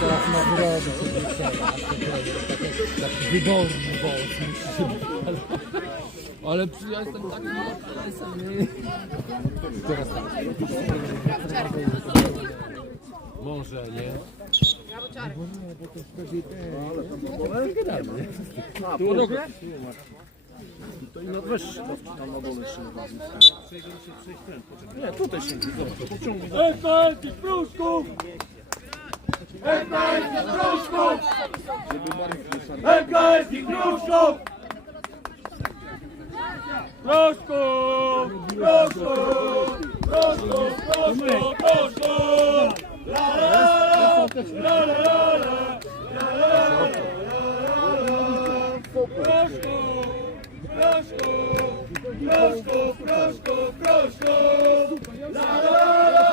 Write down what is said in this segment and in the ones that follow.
teraz ma zrobić taki wyborny wąs musi Ale przy- ja jestem taki nie? Teraz tak. Może, nie? No weź tam na dole jeszcze. Nie, tutaj się zobacz, pociągnij. Ekajski Kruszków! Kruszków! Kruszków! Kruszków! Kruszków! Kruszków! La la la! La la la la! La la la la! Kruszków! Kruszków! Kruszków! Kruszków! La la la!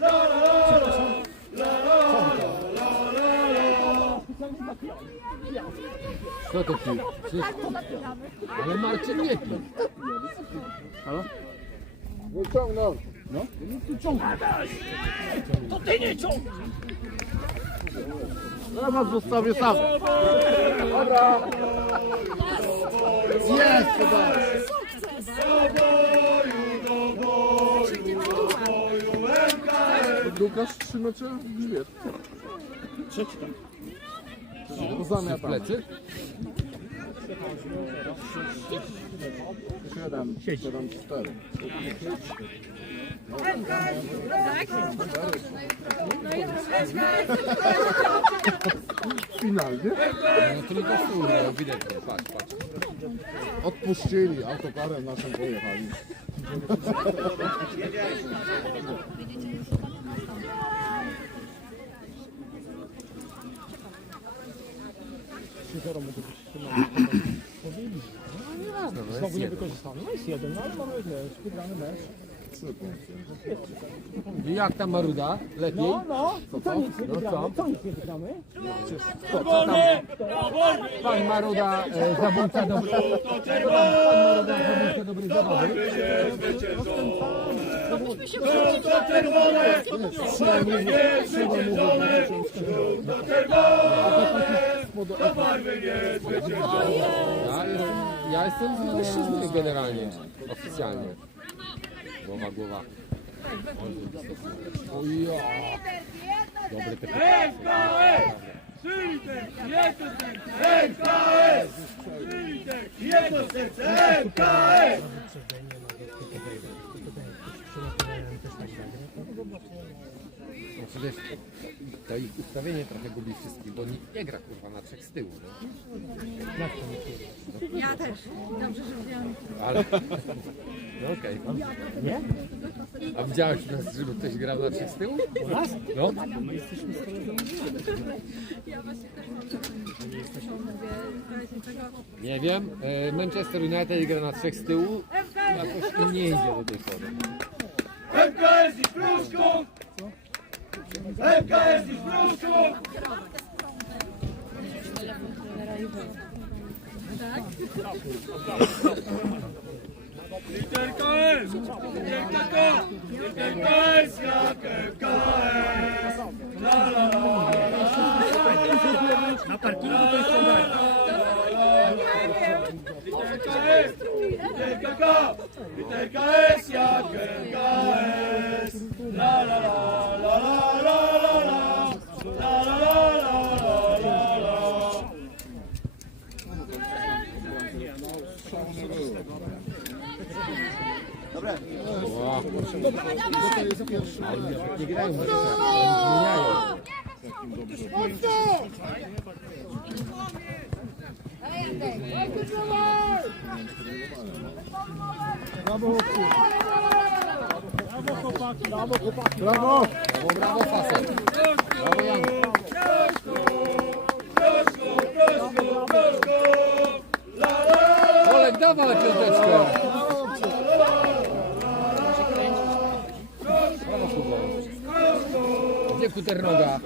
La la la! La Co to ci? Przecież... Ale Marcin nie pi. Wyciągnął. No? Ja was zostawię sam. Dobra. Jest, to Drukasz trzy mecze? Grzbiet. Trzeci tam. To Czy zamiast plecy? Siedem. Siedem, cztery. Finalnie No tylko słuchaj, ewidentnie. Patrz, patrz. odpuścili, autokarem naszym pojechali. Znowu nie wykorzystamy. No jest jeden, no ale mamy wiesz, wygrany mecz. I jak tam Maruda? Lepiej? No, no, to co nic nie No wygramy? co? Co nic nie wygramy? Czerwony! Czerwony! Pan Maruda, e, zabójca dobry. Pan Maruda, zabójca dobrej zabawy. Żółto czerwone! Barwy niezwyciężone! Żółto czerwone! To barwy niezwyciężone! Ja jestem, ja jestem z mężczyzny generalnie, oficjalnie. Głowa, głowa. Ojo. Dobry te MKS! Szyjtek! Jedno serce! MKS! Szyjtek! Jedno serce! MKS! Znaczy wiesz, to ich ustawienie trochę gubi wszystkich, bo nikt nie gra kurwa na trzech z tyłu. No. Ja też. Dobrze, że wziąłem. Ale... No okej. Nie? A widziałeś nas, żeby ktoś grał na trzech z tyłu? No. Ja właśnie też mam taką mówię, właśnie tego Nie wiem. E, Manchester United gra na trzech z tyłu. Jakoś im nie idzie do tej pory. MKS i Pruszków! MKS i Pruszków! Literka S! Literka K! Literka S jak MKS! La la la S jak la la la la la la La la la la la la la Wow. Ale nie grają na oni zmieniają. Brawo! Brawo, brawo, facet. Brawo, Jan. Olek, dawaj piąteczkę. Kuternoga?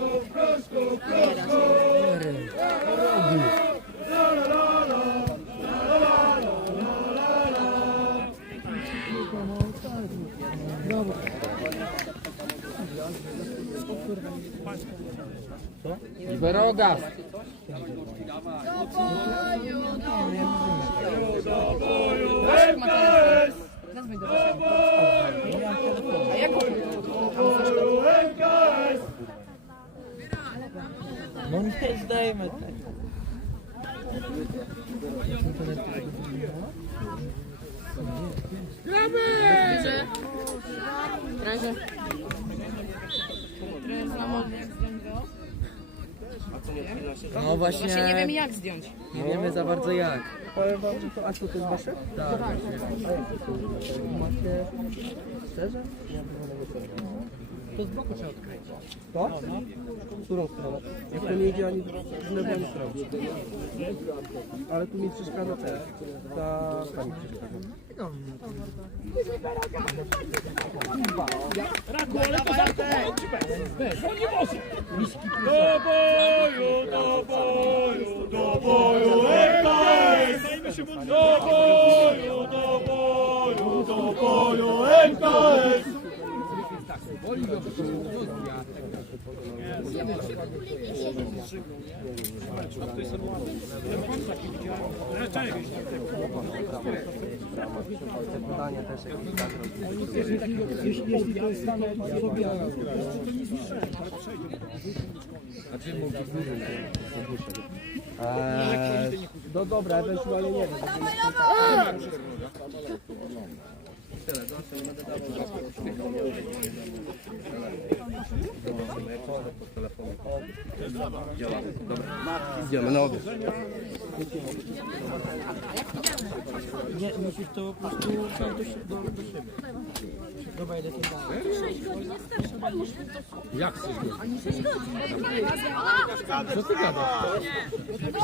Iberoga. Do boju MKS! Nazwij No nie zdajemy tak. Trenerze. Trenerze. Trener zna modny jak zdjąć go. No właśnie, Właśnie nie wiem jak zdjąć. nie wiemy za bardzo jak. Powiem wam, że to Asiu to jest wasze? Tak. Macie... Szczerze? Tego. To z boku trzeba odkręcić. To? Którą stronę? Jak to nie idzie ani w w prawo. Ale tu mi przeszkadza też. Ta... ta mi przeszkadza. Do boju, do boju, do boju MKS! Do boju, do boju, do boju MKS! Podanie też jakieś tak Eee, no dobra, ewentualnie nie wiem. Idziemy na obiad. Nie, musisz to po prostu do, do, siebie. Dobra, idę tym Jak chcesz go? Co ty gadasz? Do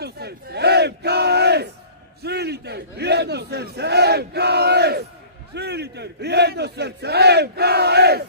jedno serce, MKS! Trzy literki, jedno serce, MKS! Trzy literki, jedno serce, MKS!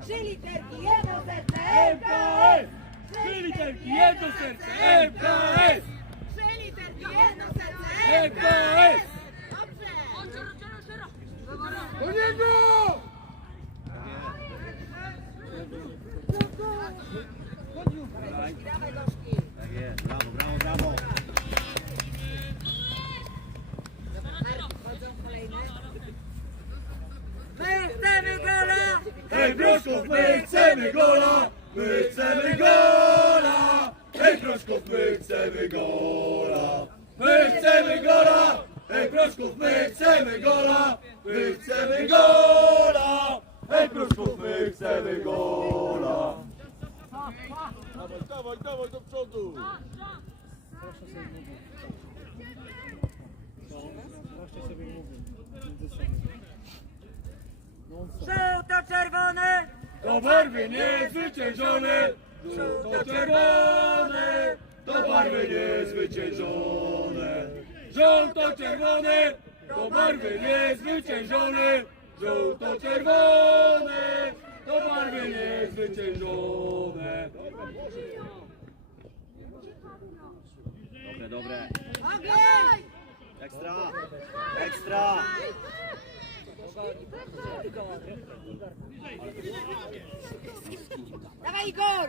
Trzy literki, jedno serce, MKS! Trzy literki, jedno serce, MKS! Trzy literki, jedno serce, MKS! Dobrze! Do niego! Dawaj gorzki. Wchodzą Hej Groszków, my chcemy gola! My chcemy gola! Hej Groszków, my chcemy gola! My chcemy gola! Hej Groszków, my chcemy gola! My chcemy gola! Hej Groszków, my chcemy gola! Dawaj, dawaj, dawaj do przodu! Żółto-czerwone! Do barwy niezwyciężone! Żółto-czerwone to barwy niezwyciężone. Żółto-czerwone to barwy niezwyciężone. Żółto-czerwone to barwy niezwyciężone. Dobre, dobre. Ekstra! Ekstra! Dawaj Igor!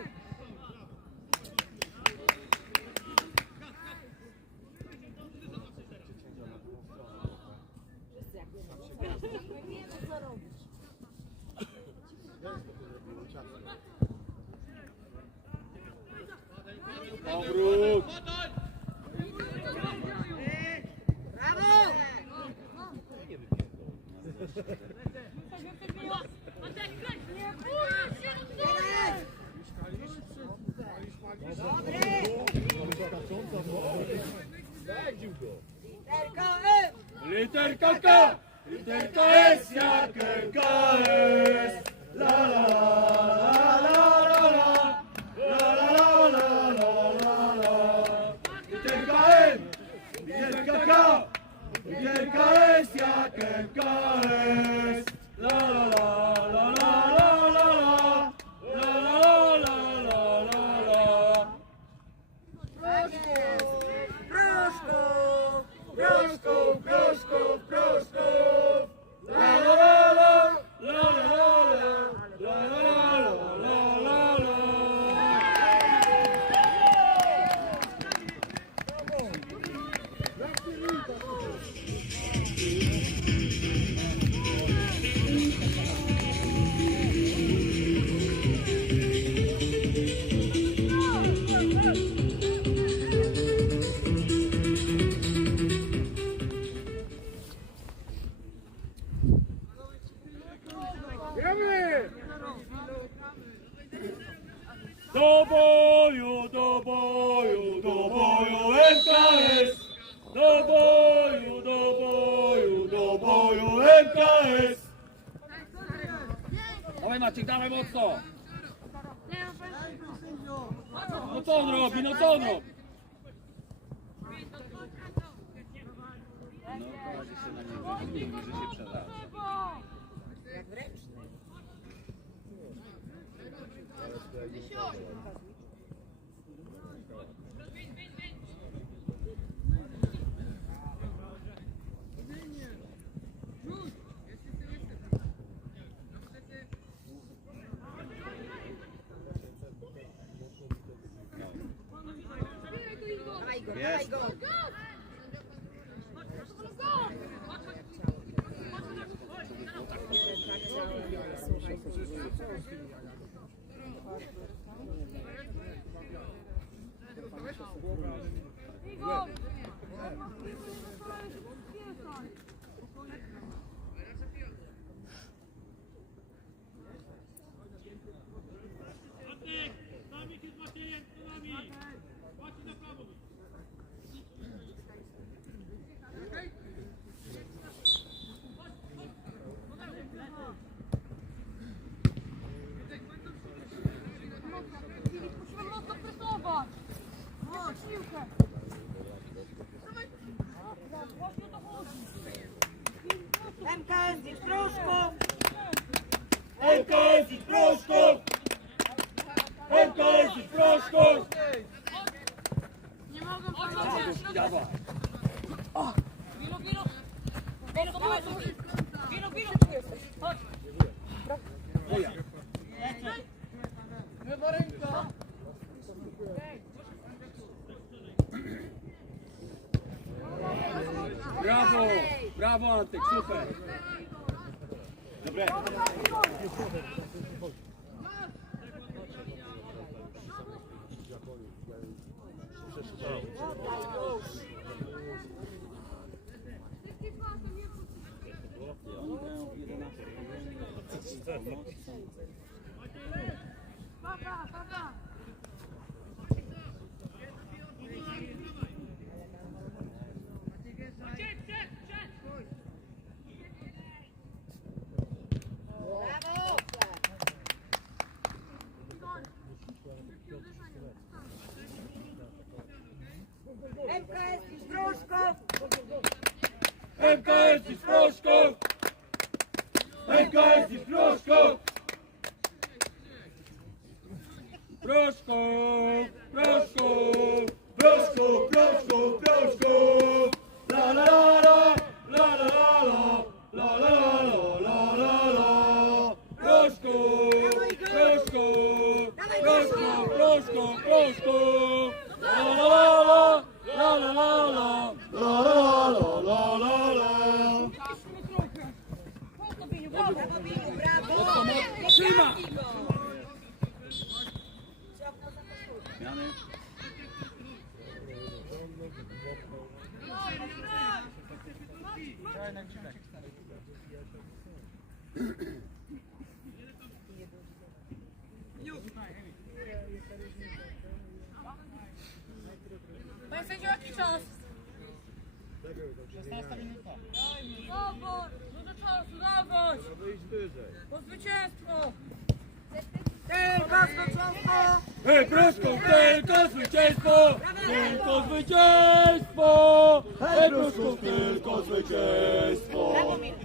Obrót! Brawo! Jeden! Dobry! Literka E! Literka K! Literka S jak! La la la la la la Bestia que caes. La la la. MKS! Dawaj Maciek, dawaj mocno! No co on robi, no co on robi? No, prowadzi się na niego, nie że się przeda. Jak w ręcznej. Dawaj Igor, dawaj Jest. Igor! Musimy mocno presować. Chodź, piłkę. Właśnie o to chodzi. MKS jest Proszków! MKS i Proszków! MKS i Proszków! Nie mogą panowie. Dawaj! Wilo, wilo. Wilo, wilo. Wilo, wilo. Chodź. Brawo! Brawo Antek, super! Dobre. Papa, papa. MKS i Pruszków. MKS i Pruszków! MKS i Pruszków! Pruszków! Pruszków! Pruszków! Pruszków! Pruszków! La la la la! La la la la! La la la la! La la la! Pruszków! Pruszków! Pruszków! Pruszków! Pruszków! La la la la! La la la la! La la la la la la! Brawo, Biniu, brawo. Trzyma! Panie sędzio, jaki czas? 16 minuta. Dawaj, no czasu, dawać! Po zwycięstwo! Tylko zwycięstwo. Hej, Pruszków, tylko zwycięstwo! Tylko zwycięstwo! Hej, Pruszków, tylko zwycięstwo!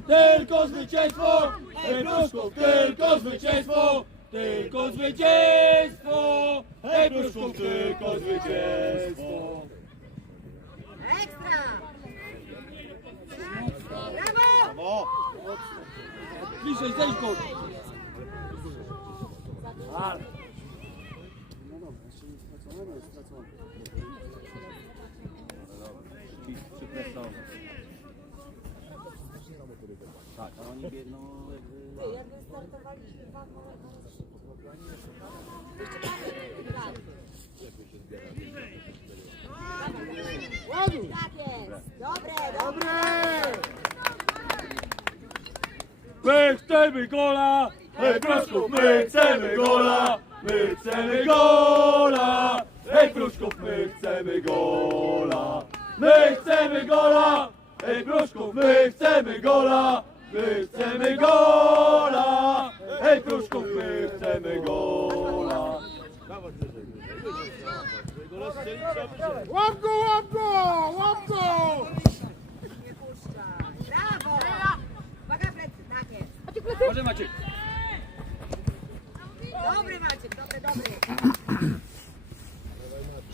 Tylko zwycięstwo! Hej, Pruszków, tylko zwycięstwo! Tylko zwycięstwo! Hej, Pruszków, tylko zwycięstwo! Ekstra. Brawo. Bliżej, zejdź go! Tak, a oni biegną jakby... Jakby startowaliśmy dwa Tak jest. Dobre, dobre. My chcemy gola! Hej, Pruszków, my chcemy gola! My chcemy gola! Hej, Pruszków, my chcemy gola! My chcemy gola! Hej, Pruszków, my chcemy gola! My chcemy gola! Hej, Pruszków, my chcemy gola! Łap go, łap go, łap go! Brawo. Uwaga, plecy. Tak jest. Może Maciek. Dobry Maciek, dobry, dobry.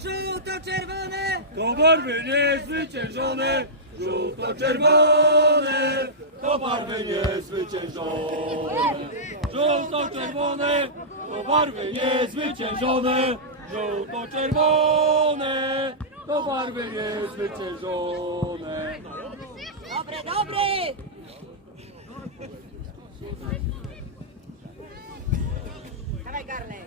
Żółto-czerwone. To barwy niezwyciężone, żółto-czerwone, to barwy niezwyciężone. Żółto-czerwone, to barwy niezwyciężone, żółto-czerwone, to barwy niezwyciężone. Dobry, dobry. Dawaj, Garley.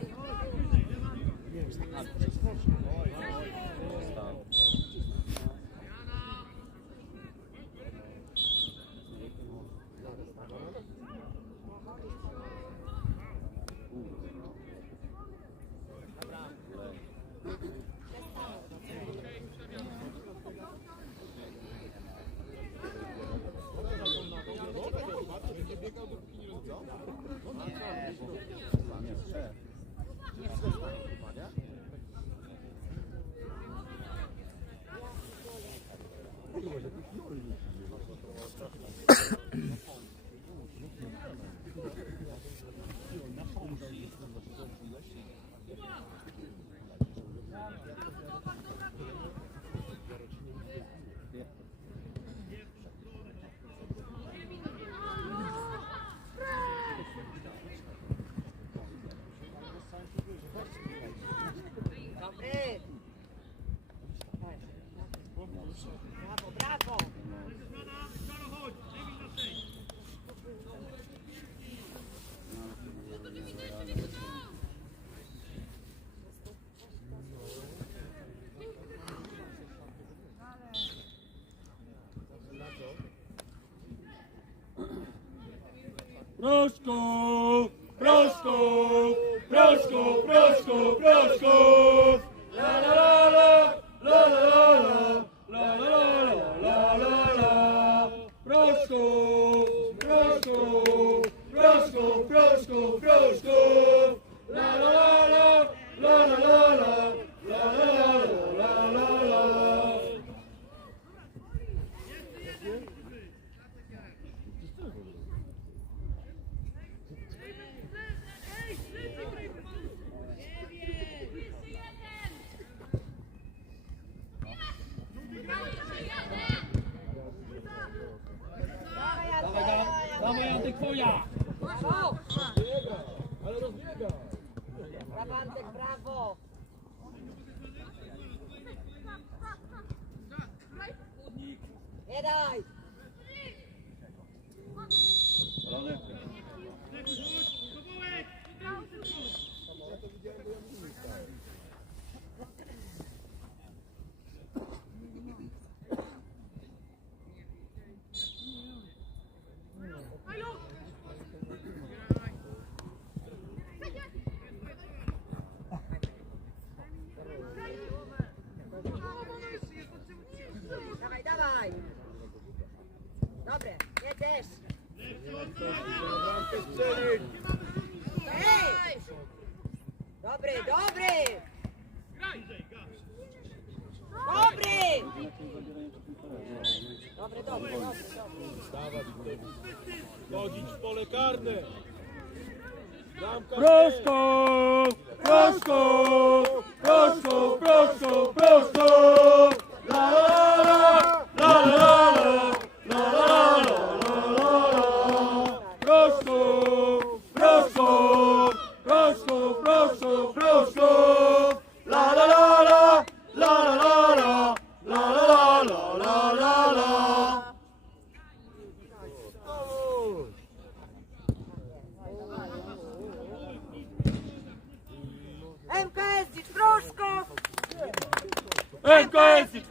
Dobry. Brawo, brawo. Proszków, proszków, twoja! Brawo! Ale rozbiega! Brabantek, brawo! Nie daj! Chodzić w pole karne. Prosto, prosto, prosto, prosto, prosto.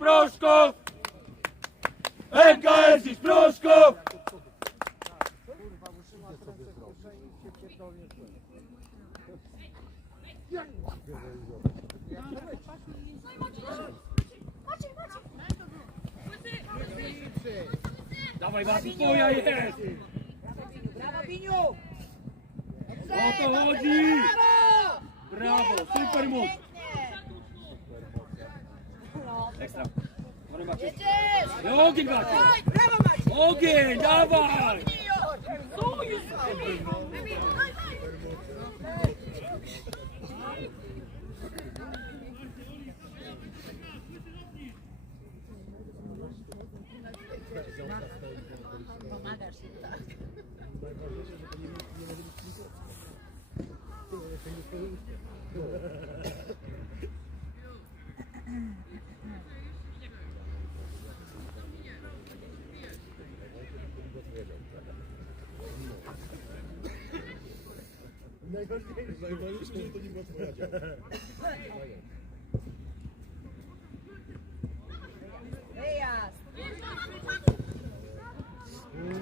Proškov! MKS iz Proškov! Dawaj Mati, twoja jest! Brawo, Biniu! O to chodzi! Brawo! Brawo, super move! Ekstra. Ogień macie! Ogień, dawaj! Najważniejsze, najważniejsze, że to nie była twoja działka. Wyjazd!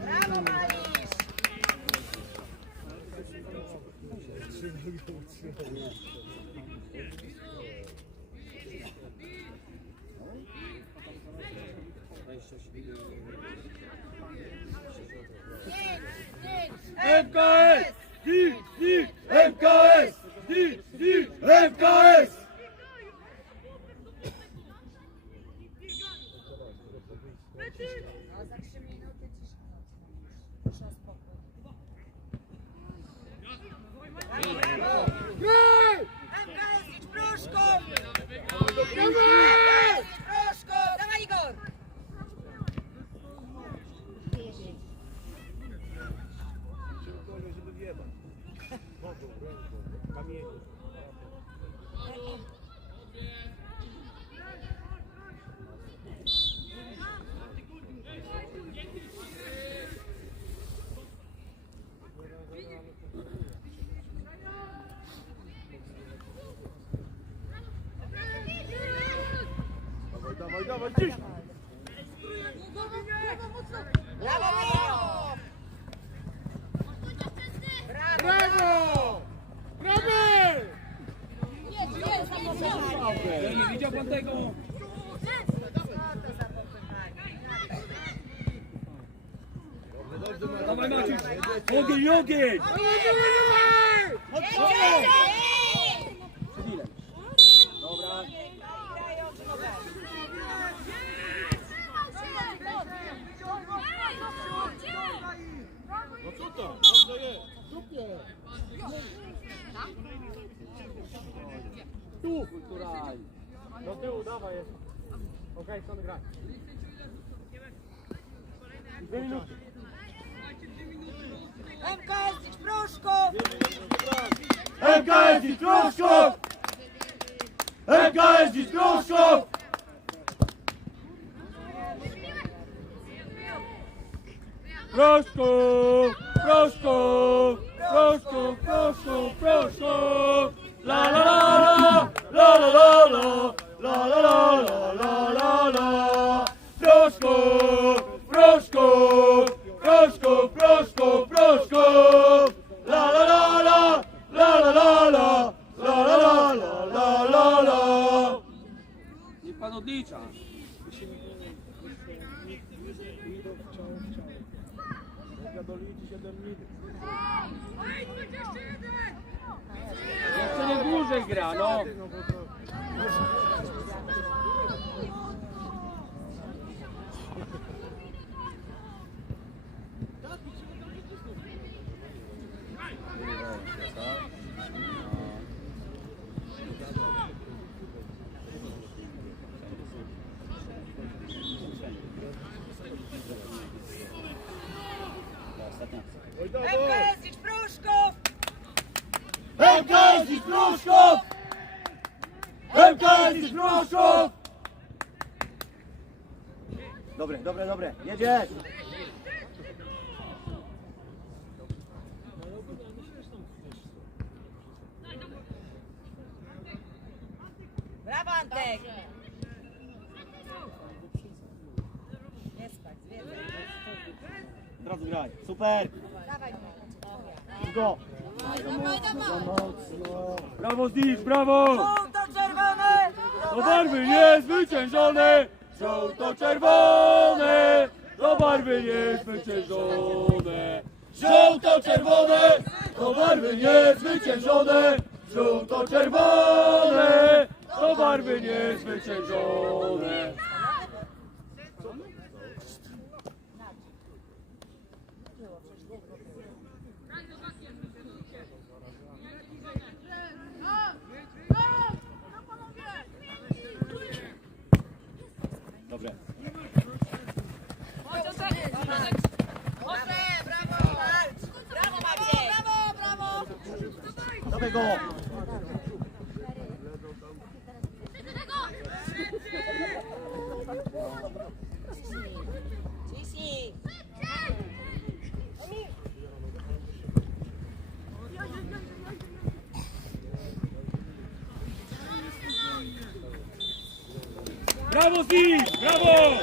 Brawo, Mariusz! Trzymaj go, trzymaj. MKS! Dik, dik! MKS! Dik, dik! MKS! Nie widział pan! Ogień, ogień! Ogień, ogień! tu! Cultural! dava ty udawaj jeszcze. Okej, okay, stąd graj. Dwie minuty. MKS Proszkow! MKS Proszkow! MKS Proszkow! Proszkow! Proszkow! jesteś, Gruszów! Dobre, dobre, dobre. Jedziesz! niezwyciężone, żółto-czerwone, to barwy niezwyciężone. nowego. Brawo, Zi! Brawo!